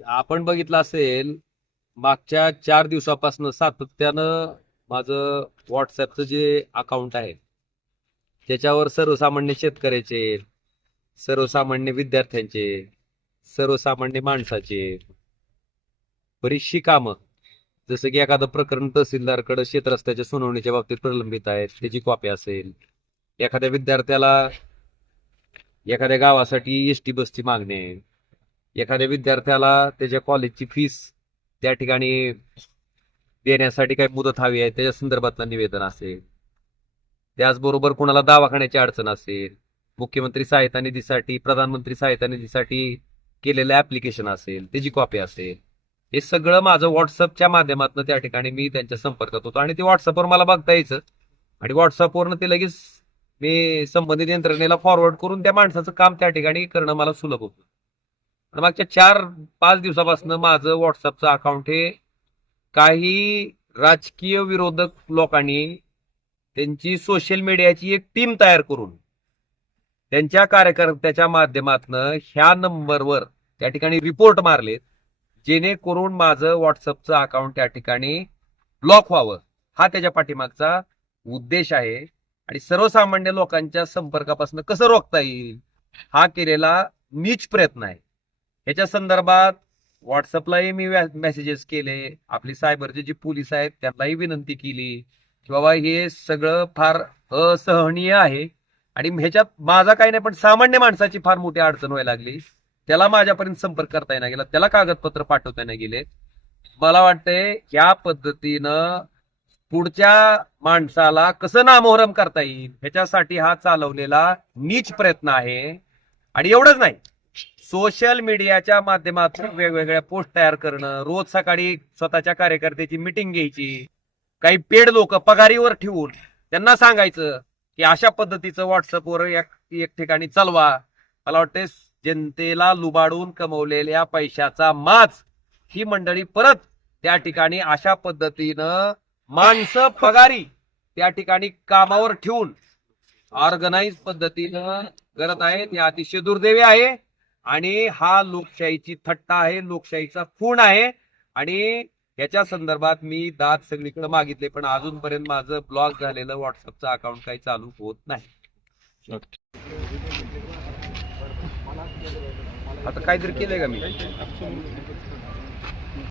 आपण बघितलं असेल, मागच्या 4 दिवसापासून सातत्यानं माझं व्हॉट्सअपचं जे अकाउंट आहे त्याच्यावर सर्वसामान्य शेतकऱ्याचे, सर्वसामान्य विद्यार्थ्यांचे, सर्वसामान्य माणसाचे बरीचशी कामं, जसं की एखादं प्रकरण तहसीलदारकडे शेतरस्त्याच्या सुनावणीच्या बाबतीत प्रलंबित आहे त्याची कॉपी असेल, एखाद्या विद्यार्थ्याला एखाद्या गावासाठी एसटी बसची मागणी आहे, एखाद्या विद्यार्थ्याला त्याच्या कॉलेजची फीस त्या ठिकाणी देण्यासाठी काही मुदत हवी आहे त्याच्या संदर्भातलं निवेदन असेल, त्याचबरोबर कुणाला दवाखान्याची अडचण असेल, मुख्यमंत्री सहायता निधीसाठी, प्रधानमंत्री सहायता निधीसाठी केलेलं ऍप्लिकेशन असेल त्याची कॉपी असेल, हे सगळं माझं व्हॉट्सअपच्या माध्यमातून त्या ठिकाणी मी त्यांच्या संपर्कात होतो आणि ते व्हॉट्सअपवर मला बघता यायचं आणि व्हॉट्सअपवरनं ते लगेच मी संबंधित यंत्रणेला फॉरवर्ड करून त्या माणसाचं काम त्या ठिकाणी करणं मला सुलभ होतं. आणि मागच्या 4-5 दिवसापासून माझं व्हॉट्सअपचं अकाउंट हे काही राजकीय विरोधक लोकांनी त्यांची सोशल मीडियाची एक टीम तयार करून त्यांच्या कार्यकर्त्याच्या माध्यमातून ह्या नंबरवर त्या ठिकाणी रिपोर्ट मारलेत, जेणेकरून माझं व्हॉट्सअपचं अकाउंट त्या ठिकाणी ब्लॉक व्हावं, हा त्याच्या पाठीमागचा उद्देश आहे. आणि सर्वसामान्य लोकांच्या संपर्कापासून कसं रोखता येईल हा केलेला नीच प्रयत्न आहे. ह्याच्या संदर्भात व्हॉट्सअपलाही मी मेसेजेस केले, आपली सायबरचे जे पोलीस आहेत त्यांनाही विनंती केली की बाबा हे सगळं फार असहनीय आहे आणि ह्याच्यात माझा काही नाही, पण सामान्य माणसाची फार मोठी अडचण व्हायला लागली, त्याला माझ्यापर्यंत संपर्क करता येणार गेला, त्याला कागदपत्र पाठवता येणार गेले. मला वाटतंय या पद्धतीनं पुढच्या माणसाला कसं नामोहरम करता येईल ह्याच्यासाठी हा चालवलेला नीच प्रयत्न आहे. आणि एवढंच नाही, सोशल मीडियाच्या माध्यमातून वेगवेगळ्या पोस्ट तयार करणं, रोज सकाळी स्वतःच्या कार्यकर्त्याची मिटिंग घ्यायची, काही पेड लोक पगारीवर ठेवून त्यांना सांगायचं की अशा पद्धतीचं व्हॉट्सअपवर एक ठिकाणी चालवा. मला वाटतं जनतेला लुबाडून कमवलेल्या पैशाचा माज ही मंडळी परत त्या ठिकाणी अशा पद्धतीनं माणसं पगारी त्या ठिकाणी कामावर ठेवून ऑर्गनाइज पद्धतीनं करत आहेत. हे अतिशय दुर्दैवी आहे आणि हा लोकशाहीची थट्टा आहे, लोकशाहीचा खून आहे. आणि याच्या संदर्भात मी दाद सगळीकडे मागितले, पण अजूनपर्यंत माझं ब्लॉक झालेलं व्हॉट्सअपचं अकाउंट काही चालू होत नाही. आता काहीतरी केलंय का मी?